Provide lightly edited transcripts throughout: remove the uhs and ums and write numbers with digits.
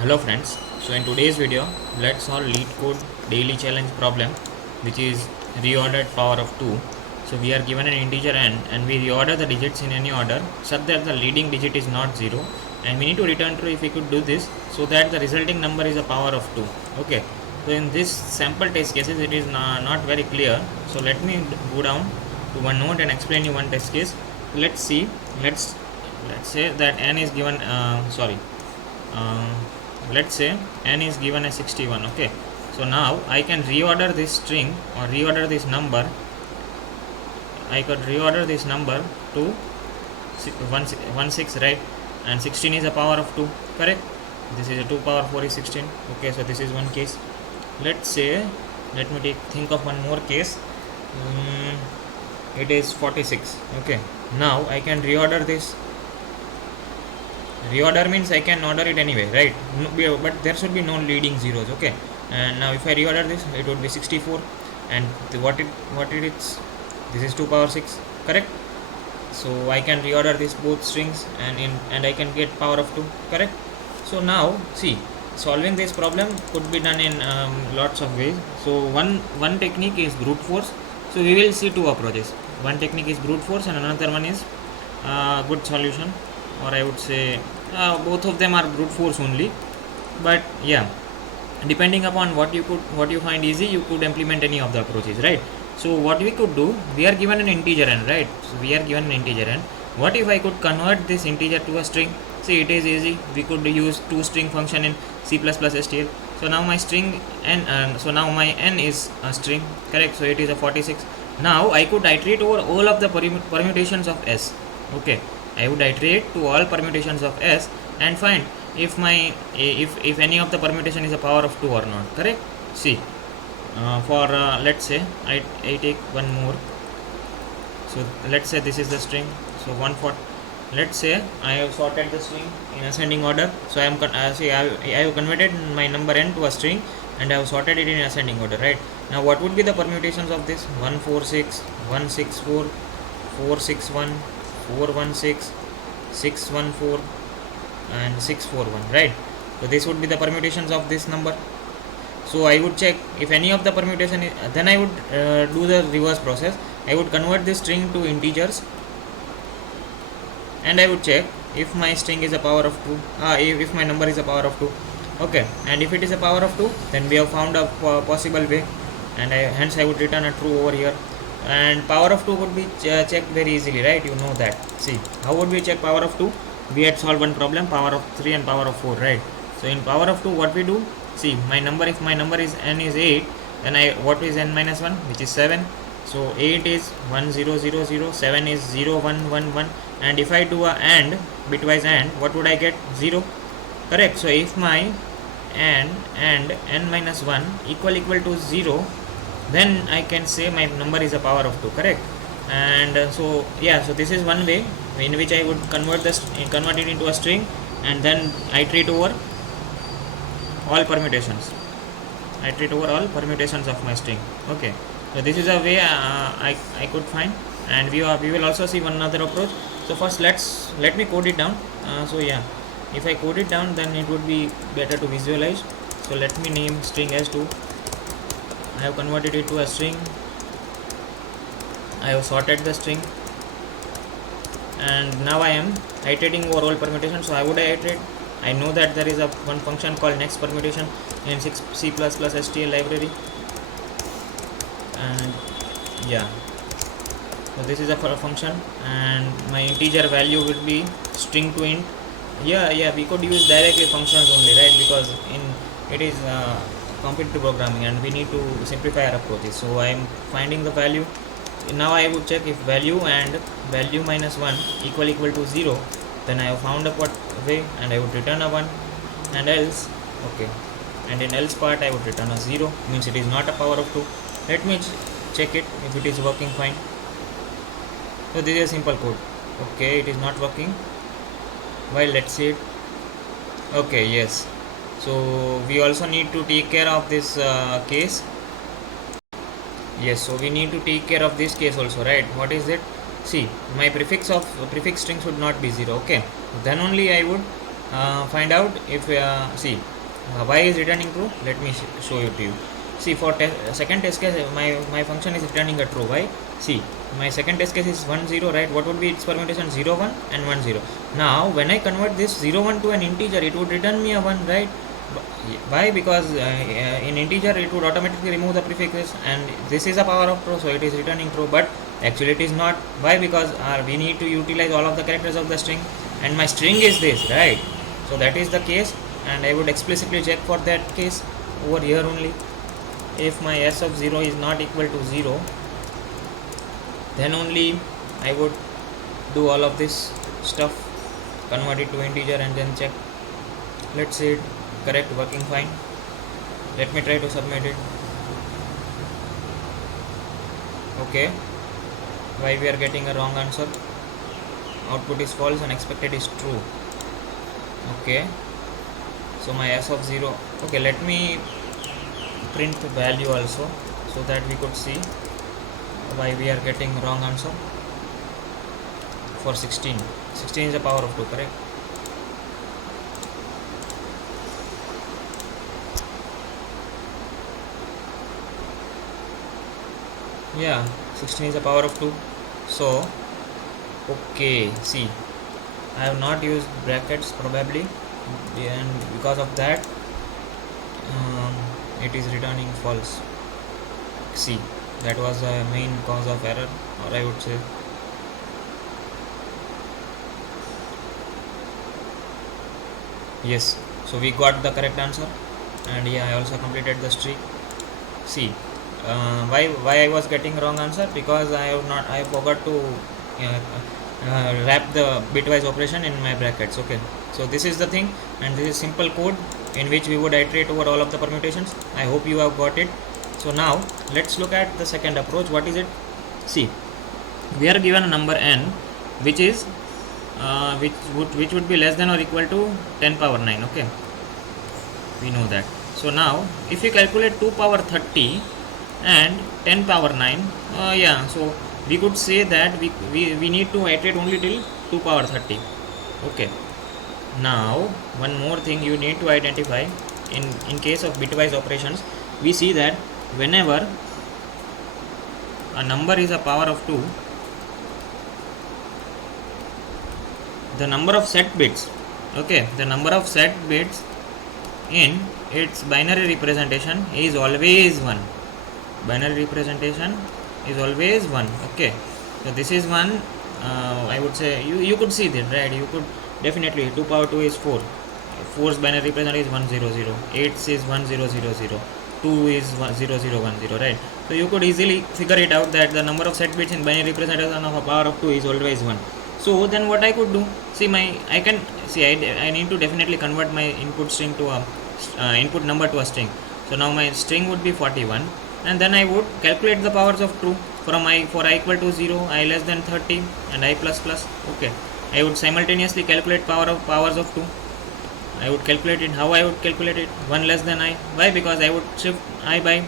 Hello friends, so in today's video let's solve Leetcode daily challenge problem, which is reordered power of 2. So we are given an integer n and we reorder the digits in any order such that the leading digit is not 0, and we need to return true if we could do this so that the resulting number is a power of 2. Okay, so in this sample test cases it is not very clear, so let me go down to one note and explain you one test case. Let's see, let's say that n is given uh, let's say n is given as 61. Okay, so now I can reorder this string or reorder this number. I could reorder this number to 16, right? And 16 is a power of 2, correct? This is a 2 power 4 is 16. Okay, so this is one case. Let's say, let me think of one more case. It is 46. Okay, now I can reorder this. Reorder means I can order it anyway, right? But there should be no leading zeros. Okay, and now if I reorder this, it would be 64, and what it is, this is 2 power 6, correct? So I can reorder this both strings and I can get power of 2, correct? So now see, solving this problem could be done in lots of ways. So one technique is brute force. So we will see two approaches. One technique is brute force and another one is good solution, or I would say both of them are brute force only. But yeah, depending upon what you find easy, you could implement any of the approaches, right? So what we could do, we are given an integer n, right? So we are given an integer n. What if I could convert this integer to a string? See, it is easy. We could use toString function in C++stl. So now my string n, so now my n is a string, correct? So it is a 46. Now I could iterate over all of the permutations of s. Okay, I would iterate to all permutations of s and find if any of the permutation is a power of 2 or not, correct? See, let's say I take one more. So let's say this is the string. So let's say I have sorted the string in ascending order. So I have converted my number n to a string and I have sorted it in ascending order, right? Now what would be the permutations of this? 146, 164, 461, 416, 614 and 641, right? So this would be the permutations of this number. So I would check if any of the permutation is, then I would do the reverse process. I would convert this string to integers and I would check if my string is a power of 2, if my number is a power of 2. Okay, and if it is a power of 2, then we have found a possible way, and hence I would return a true over here. And power of 2 would be checked very easily, right? You know that. See, how would we check power of 2? We had solved one problem, power of 3 and power of 4, right? So in power of 2, what we do? See, if my number is n is 8, then what is n minus 1, which is 7. So 8 is 1 0 0 0, 7 is 0 1 1 1, and if I do a AND, bitwise AND, what would I get? 0, correct? So if my and n minus 1 equal to 0, then I can say my number is a power of 2, correct? And so yeah, so this is one way in which I would convert it into a string and then iterate over all permutations. Of my string. Okay, so this is a way I could find, and we will also see one another approach. So first let me code it down. So yeah, if I code it down, then it would be better to visualize. So let me name string as 2. I have converted it to a string. I have sorted the string, and now I am iterating over all permutations. So I would iterate. I know that there is one function called next permutation in C++stl library, and yeah, so this is a function, and my integer value will be string to int. Yeah, we could use directly functions only, right? Because it is competitive programming and we need to simplify our approaches. So I am finding the value. Now I would check if value and value minus 1 equal to 0, then I have found a way and I would return a 1, and else, okay, and in else part I would return a 0, means it is not a power of 2. Let me check it if it is working fine. So this is a simple code. Okay, it is not working. Well, let's see it. Okay, yes. So we also need to take care of this case. Yes, so we need to take care of this case also, right? What is it? See, my prefix string should not be 0. Okay, then only I would find out if see why is returning true. Let me show it to you. See, for second test case, my function is returning a true. Why? See, my second test case is 1 0, right? What would be its permutation? 0 1 and 1 0. Now when I convert this 0 1 to an integer, it would return me a 1, right? Why? Because in integer it would automatically remove the prefixes, and this is a power of true, so it is returning true. But actually it is not. Why? Because we need to utilize all of the characters of the string, and my string is this, right? So that is the case, and I would explicitly check for that case over here only. If my s of 0 is not equal to 0, then only I would do all of this stuff, convert it to integer, and then check. Let's say it correct, working fine. Let me try to submit it. Okay, why we are getting a wrong answer? Output is false and expected is true. Okay, so my s of 0. Okay, let me print the value also, so that we could see why we are getting wrong answer. For 16 is the power of 2, correct? Yeah, 16 is the power of 2. So okay, see, I have not used brackets probably, and because of that it is returning false. See, that was the main cause of error, or I would say. Yes, so we got the correct answer, and yeah, I also completed the streak. See, why I was getting wrong answer? Because I forgot to wrap the bitwise operation in my brackets. Okay, so this is the thing, and this is simple code in which we would iterate over all of the permutations. I hope you have got it. So now let's look at the second approach. What is it? See, we are given a number n, which is which would be less than or equal to 10 power 9. Okay, we know that. So now if you calculate 2 power 30 and 10 power 9, yeah, so we could say that we need to iterate only till 2 power 30. Okay, now one more thing you need to identify. In case of bitwise operations, we see that whenever a number is a power of 2, the number of set bits, okay, the number of set bits in its binary representation is always 1. Binary representation is always 1. Okay, so this is 1. I would say you could see that, right? You could definitely 2 power 2 is 4. 4's binary representation is 1 0 0. 8's is 1 0 0 0. 2 is 1 0 0 1 0, right? So you could easily figure it out that the number of set bits in binary representation of a power of 2 is always 1. So then what I could do, see, I need to definitely convert my input string to a input number to a string. So now my string would be 41, and then I would calculate the powers of 2 from for I equal to 0, I less than 30, and I plus plus. Okay, I would simultaneously calculate powers of 2. I would calculate it. How I would calculate it? 1 less than I. Why? Because I would shift I by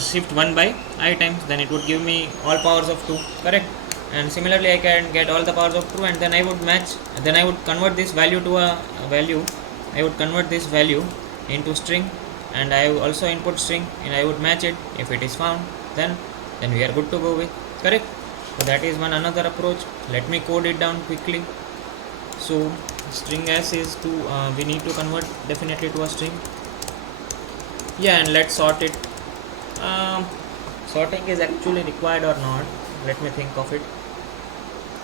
shift 1 by I times, then it would give me all powers of 2, correct? And similarly I can get all the powers of 2, and then I would match, then I would convert this value to a value. I would convert this value into string, and I would also input string, and I would match it. If it is found, then we are good to go with, correct? So that is one another approach. Let me code it down quickly. So string s is to we need to convert definitely to a string. Yeah, and let's sort it. Sorting is actually required or not, let me think of it.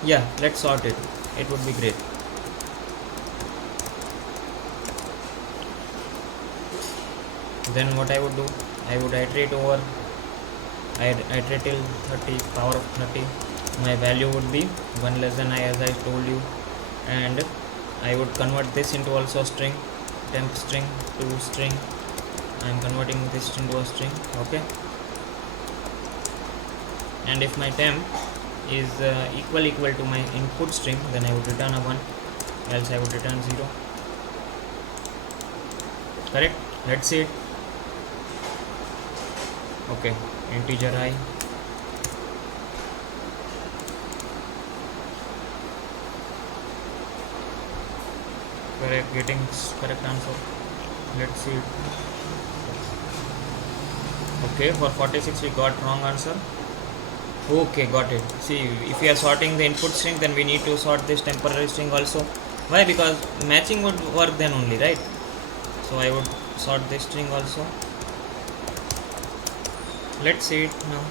Yeah, let's sort it. It would be great. Then what I would do, I would iterate over, I iterate till 30, power of 30. My value would be 1 less than I, as I told you, and I would convert this into also string, temp string to string. I am converting this into a string. Okay, and if my temp is equal to my input string, then I would return a 1, else I would return 0, correct? Let's see it. Okay, integer I, correct, getting correct answer. Let's see. Okay, for 46 we got wrong answer. Okay, got it. See, if we are sorting the input string, then we need to sort this temporary string also. Why? Because matching would work then only, right? So I would sort this string also. Let's see it now.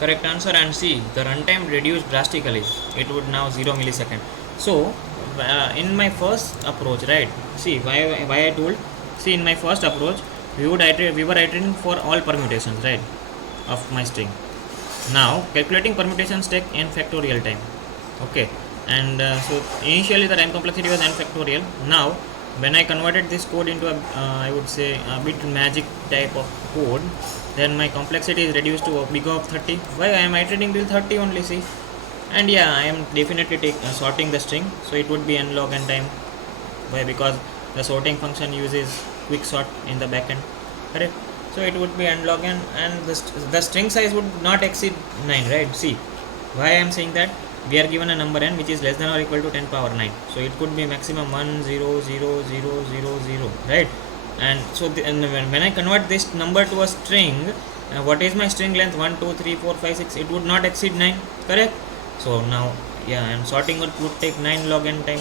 Correct answer, and see the runtime reduced drastically. It would now 0 millisecond. So in my first approach, right? See why I told. See, in my first approach, we were iterating for all permutations, right, of my string. Now calculating permutations take n factorial time. Okay, and so initially the time complexity was n factorial. Now when I converted this code into a I would say a bit magic type of code, then my complexity is reduced to a big of 30. Why? I am iterating till 30 only, see. And yeah, I am definitely sorting the string, so it would be n log n time. Why? Because the sorting function uses quick sort in the backend, correct? So it would be n log n, and the string size would not exceed 9, right? See why I am saying that. We are given a number n which is less than or equal to 10 power 9, so it could be maximum 1 0 0 0 0 0, right? And so and when I convert this number to a string, what is my string length? 1 2 3 4 5 6. It would not exceed 9, correct? So now, yeah, and sorting would take 9 log n time,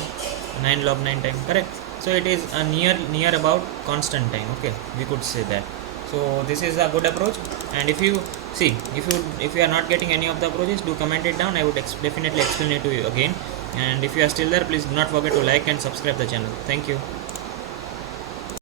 9 log 9 time, correct? So it is a near about constant time. Okay, we could say that. So this is a good approach. And if you see, if you are not getting any of the approaches, do comment it down. I would definitely explain it to you again. And if you are still there, please do not forget to like and subscribe the channel. Thank you.